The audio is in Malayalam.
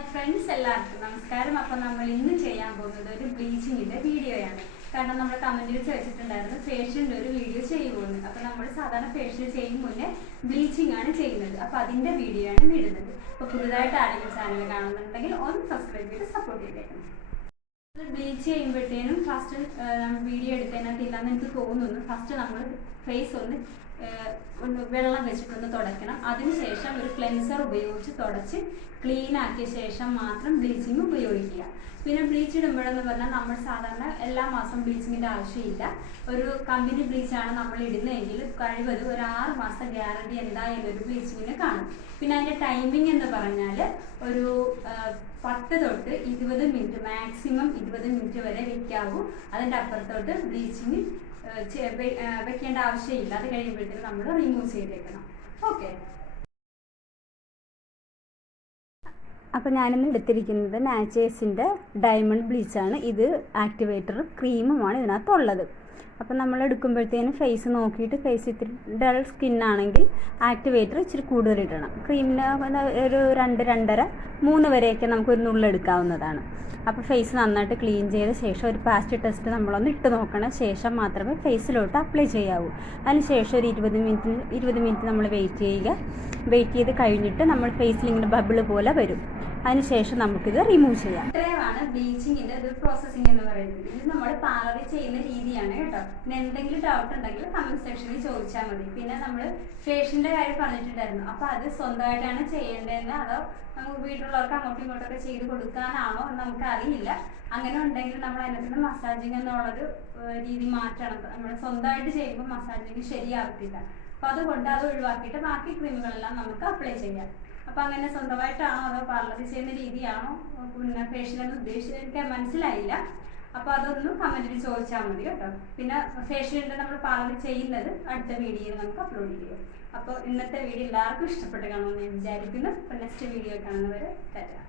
ഹായ് ഫ്രണ്ട്സ്, എല്ലാവർക്കും നമസ്കാരം. അപ്പോൾ നമ്മൾ ഇന്ന് ചെയ്യാൻ പോകുന്നത് ഒരു ബ്ലീച്ചിങ്ങിൻ്റെ വീഡിയോയാണ്. കാരണം നമ്മൾ കമൻറ്റിൽ ചോദിച്ചിട്ടുണ്ടായിരുന്നു ഫേഷ്യലിൻ്റെ ഒരു വീഡിയോ ചെയ്യുമെന്ന്. അപ്പോൾ നമ്മൾ സാധാരണ ഫേഷ്യൽ ചെയ്യും മുന്നേ ബ്ലീച്ചിങ് ആണ് ചെയ്യുന്നത്. അപ്പോൾ അതിൻ്റെ വീഡിയോ ആണ് ഇടുന്നത്. അപ്പോൾ പുതുതായിട്ട് ആരെങ്കിലും ചാനൽ കാണുന്നുണ്ടെങ്കിൽ ഒന്ന് സബ്സ്ക്രൈബ് ചെയ്ത് സപ്പോർട്ട് ചെയ്തേക്കണം. ബ്ലീച്ച് ചെയ്യുമ്പോഴത്തേനും ഫസ്റ്റ് വീഡിയോ എടുത്തതിനകത്തില്ലാന്ന് എനിക്ക് തോന്നുന്നു. ഫസ്റ്റ് നമ്മൾ ഫേസ് ഒന്ന് വെള്ളം വെച്ചിട്ടൊന്ന് തുടയ്ക്കണം. അതിനുശേഷം ഒരു ക്ലെൻസർ ഉപയോഗിച്ച് തുടച്ച് ക്ലീൻ ആക്കിയ ശേഷം മാത്രം ബ്ലീച്ചിങ് ഉപയോഗിക്കുക. പിന്നെ ബ്ലീച്ച് ഇടുമ്പോഴെന്ന് പറഞ്ഞാൽ നമ്മൾ സാധാരണ എല്ലാ മാസം ബ്ലീച്ചിങ്ങിൻ്റെ ആവശ്യമില്ല. ഒരു കമ്പനി ബ്ലീച്ചാണ് നമ്മൾ ഇടുന്നതെങ്കിൽ കഴിവതും ഒരു 6 മാസം ഗ്യാരണ്ടി എന്തായാലും ഒരു ബ്ലീച്ചിങ്ങിന് കാണും. പിന്നെ അതിൻ്റെ ടൈമിംഗ് എന്ന് പറഞ്ഞാൽ ഒരു 10 തൊട്ട് 20 മിനിറ്റ്, മാക്സിമം 20 മിനിറ്റ് വരെ വെക്കാവൂ. അതിൻ്റെ അപ്പുറത്തോട്ട് ബ്ലീച്ചിങ് വെക്കേണ്ട ആവശ്യമില്ല. അത് കഴിയുമ്പോഴത്തേക്കും നമ്മൾ റിമൂവ് ചെയ്തേക്കണം. ഓക്കെ. അപ്പോൾ ഞാനിന്ന് എടുത്തിരിക്കുന്നത് നാച്ചേഴ്സിൻ്റെ ഡയമണ്ട് ബ്ലീച്ചാണ്. ഇത് ആക്ടിവേറ്ററും ക്രീമുമാണ് ഇതിനകത്തുള്ളത്. അപ്പം നമ്മൾ എടുക്കുമ്പോഴത്തേനും ഫേസ് നോക്കിയിട്ട്, ഫേസ് ഇത്തിരി ഡൾ സ്കിന്നാണെങ്കിൽ ആക്ടിവേറ്റർ ഇച്ചിരി കൂടുതൽ ഇടണം. ക്രീമിന് ഒരു 2, 2.5, 3 വരെയൊക്കെ നമുക്കൊരു നുള്ളെടുക്കാവുന്നതാണ്. അപ്പോൾ ഫേസ് നന്നായിട്ട് ക്ലീൻ ചെയ്ത ശേഷം ഒരു പാസ്റ്റ് ടെസ്റ്റ് നമ്മളൊന്ന് ഇട്ട് നോക്കണം. ശേഷം മാത്രമേ ഫേസിലോട്ട് അപ്ലൈ ചെയ്യാവൂ. അതിനുശേഷം ഒരു 20 മിനിറ്റ് നമ്മൾ വെയിറ്റ് ചെയ്യുക. വെയിറ്റ് ചെയ്ത് കഴിഞ്ഞിട്ട് നമ്മൾ ഫേസിൽ ഇങ്ങനെ ബബിള് പോലെ വരും. അതിനുശേഷം നമുക്കിത് റിമൂവ് ചെയ്യാം. ഇത്രയുമാണ് ബ്ലീച്ചിങ്ങിൻ്റെ ഒരു പ്രോസസ്സിങ് എന്ന് പറയുന്നത്. ഇത് നമ്മൾ പാർലറിൽ ചെയ്യുന്ന രീതിയാണ് കേട്ടോ. പിന്നെ എന്തെങ്കിലും ഡൗട്ട് ഉണ്ടെങ്കിൽ കമൻറ്റ് സെക്ഷനിൽ ചോദിച്ചാൽ മതി. പിന്നെ നമ്മൾ ഫേഷ്യലിൻ്റെ കാര്യം പറഞ്ഞിട്ടുണ്ടായിരുന്നു. അപ്പോൾ അത് സ്വന്തമായിട്ടാണ് ചെയ്യേണ്ടതെന്ന് അതോ നമുക്ക് വീട്ടിലുള്ളവർക്ക് അങ്ങോട്ടും ഇങ്ങോട്ടൊക്കെ ചെയ്ത് കൊടുക്കാനാണോ എന്ന് നമുക്ക് അറിയില്ല. അങ്ങനെ ഉണ്ടെങ്കിൽ നമ്മൾ അതിനകത്ത് മസാജിങ് എന്നുള്ളൊരു രീതി മാറ്റണം. നമ്മൾ സ്വന്തമായിട്ട് ചെയ്യുമ്പോൾ മസാജിങ് ശരിയാവത്തില്ല. അപ്പോൾ അതുകൊണ്ട് അത് ഒഴിവാക്കിയിട്ട് ബാക്കി ക്രീമുകളെല്ലാം നമുക്ക് അപ്ലൈ ചെയ്യാം. അപ്പോൾ അങ്ങനെ സ്വന്തമായിട്ടാണോ അതോ പാർലറിൽ ചെയ്യുന്ന രീതിയാണോ പിന്നെ ഫേഷ്യലെന്ന് ഉദ്ദേശിച്ചത് എനിക്ക് മനസ്സിലായില്ല. അപ്പോൾ അതൊന്ന് കമൻറ്റിൽ ചോദിച്ചാൽ മതി കേട്ടോ. പിന്നെ ഫേഷ്യലിൻ്റെ നമ്മൾ പാർലറിൽ ചെയ്യുന്നത് അടുത്ത വീഡിയോയിൽ നമുക്ക് അപ്ലോഡ് ചെയ്യാം. അപ്പോൾ ഇന്നത്തെ വീഡിയോ എല്ലാവർക്കും ഇഷ്ടപ്പെട്ട് കാണുമെന്ന് ഞാൻ വിചാരിക്കുന്നു. അപ്പോൾ നെക്സ്റ്റ് വീഡിയോ കാണുന്നവരെ ടാറ്റാ.